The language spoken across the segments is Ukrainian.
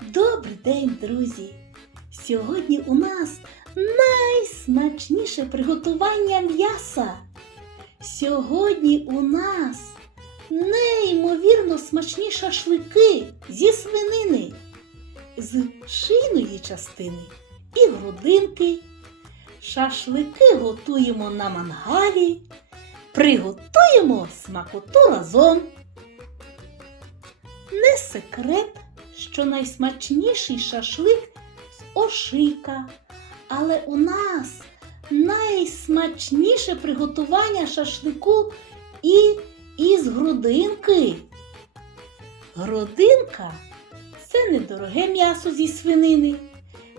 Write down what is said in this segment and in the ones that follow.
Добрий день, друзі! Сьогодні у нас найсмачніше приготування м'яса. Сьогодні у нас неймовірно смачні шашлики зі свинини, з шийної частини і грудинки. Шашлики готуємо на мангалі. Приготуємо смакоту разом. Не секрет, що найсмачніший шашлик з ошийка, але у нас найсмачніше приготування шашлику і із грудинки. Грудинка це недороге м'ясо зі свинини.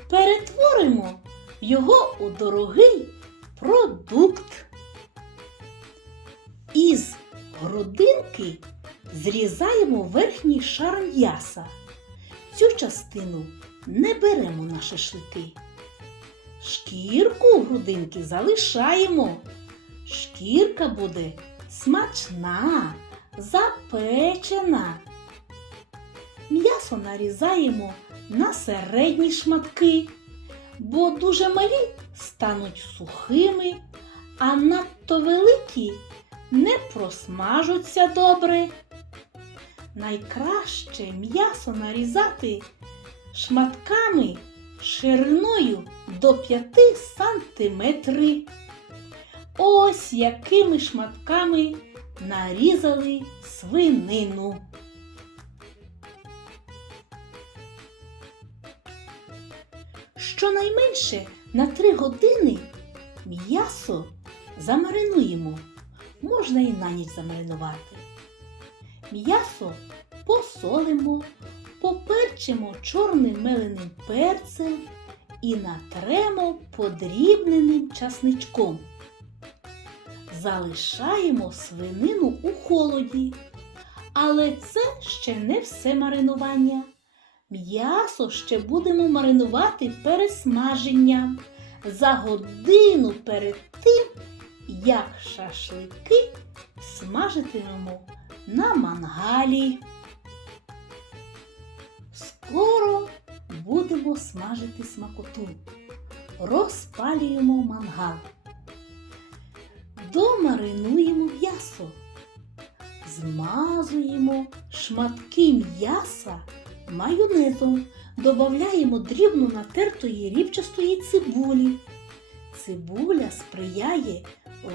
Перетворимо його у дорогий продукт. Із грудинки зрізаємо верхній шар м'яса. Цю частину не беремо на шашлики. Шкірку грудинки залишаємо. Шкірка буде смачна, запечена. М'ясо нарізаємо на середні шматки, бо дуже малі стануть сухими, а надто великі не просмажуться добре. Найкраще м'ясо нарізати шматками шириною до 5 сантиметри. Ось якими шматками нарізали свинину. Щонайменше на 3 години м'ясо замаринуємо. Можна і на ніч замаринувати. М'ясо посолимо, поперчимо чорним меленим перцем і натремо подрібненим часничком. Залишаємо свинину у холоді. Але це ще не все маринування. М'ясо ще будемо маринувати перед смаженням за годину перед тим, як шашлики смажитимемо на мангалі. Скоро будемо смажити смакоту. Розпалюємо мангал. Домаринуємо м'ясо. Змазуємо шматки м'яса майонезом. Додаємо дрібну натертої рібчастої цибулі. Цибуля сприяє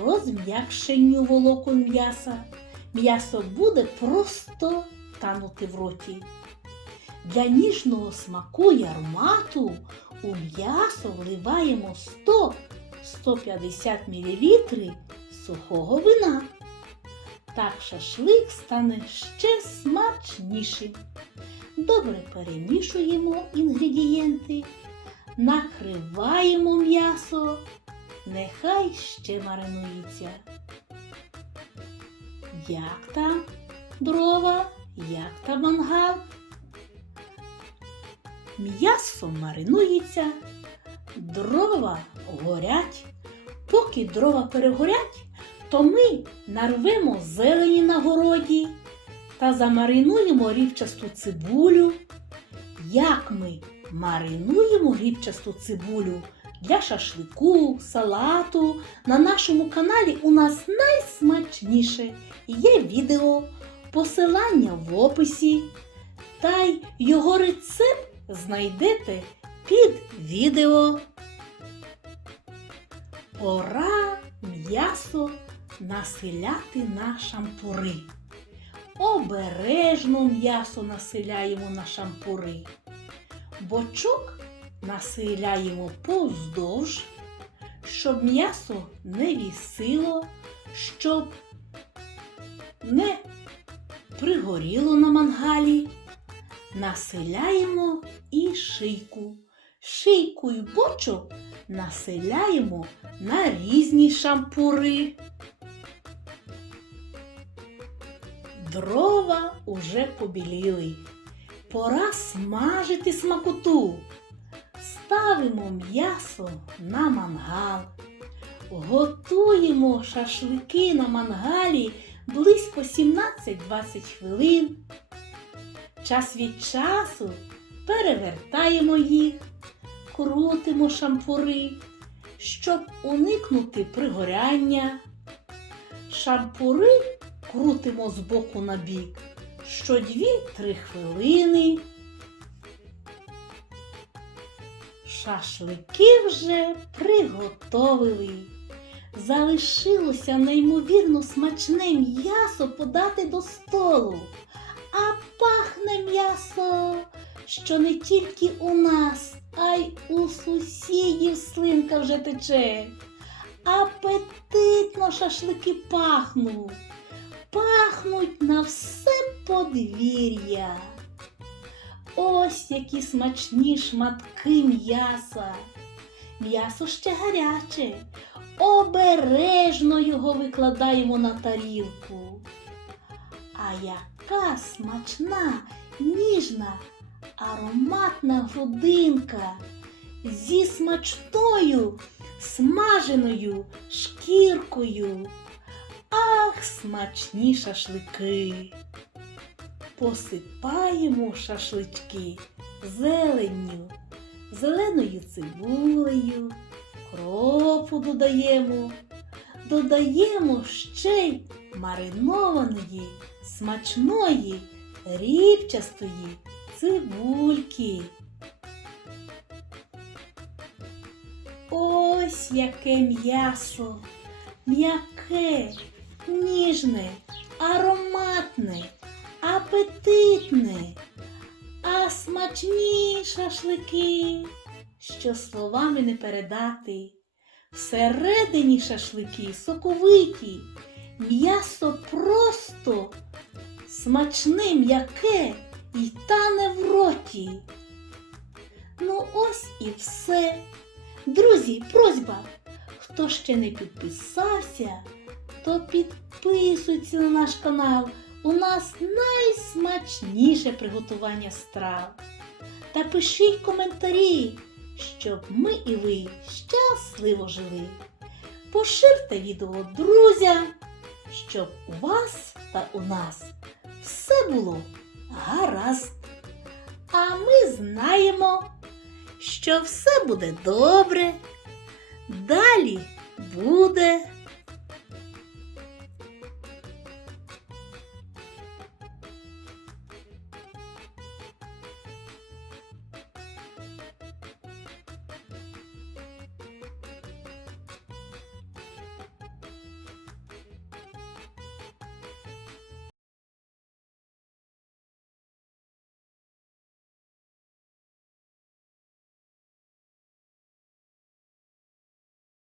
розм'якшенню волокон м'яса. М'ясо буде просто танути в роті. Для ніжного смаку і аромату у м'ясо вливаємо 100-150 мл сухого вина. Так шашлик стане ще смачнішим. Добре перемішуємо інгредієнти, накриваємо м'ясо, нехай ще маринується. Як там дрова, як там мангал? М'ясо маринується, дрова горять. Поки дрова перегорять, то ми нарвемо зелені на городі та замаринуємо рівчасту цибулю. Як ми маринуємо рівчасту цибулю для шашлику, салату, на нашому каналі у нас найсмачніше є відео, посилання в описі. Та й його рецепт знайдете під відео. Пора м'ясо населяти на шампури. Обережно м'ясо населяємо на шампури. Бочок населяємо повздовж, щоб м'ясо не вісило, щоб не пригоріло на мангалі. Населяємо і шийку. Шийку й бочок населяємо на різні шампури. Дрова уже побіліли. Пора смажити смакоту. Ставимо м'ясо на мангал. Готуємо шашлики на мангалі близько 17-20 хвилин. Час від часу перевертаємо їх, крутимо шампури, щоб уникнути пригоряння. Шампури крутимо з боку на бік що 2-3 хвилини. Шашлики вже приготовили. Залишилося неймовірно смачне м'ясо подати до столу. А пахне м'ясо, що не тільки у нас, а й у сусідів слинка вже тече. Апетитно шашлики пахнуть, пахнуть на все подвір'я. Ось які смачні шматки м'яса. М'ясо ще гаряче. Обережно його викладаємо на тарілку. А яка смачна, ніжна, ароматна грудинка зі смачною смаженою шкіркою. Ах, смачні шашлики. Посипаємо шашлички зеленню, зеленою цибулею, кропу додаємо, додаємо ще й маринованої, смачної, рібчастої цибульки. Ось яке м'ясо, м'яке, ніжне, ароматне, апетитне, а смачні шашлики, що словами не передати. Всередині шашлики соковиті, м'ясо просто смачне, м'яке і тане в роті. Ну ось і все. Друзі, просьба, хто ще не підписався, то підписуйся на наш канал. У нас найсмачніше приготування страв. Та пишіть коментарі, щоб ми і ви щасливо жили. Поширте відео друзям, щоб у вас та у нас все було гаразд. А ми знаємо, що все буде добре. Далі буде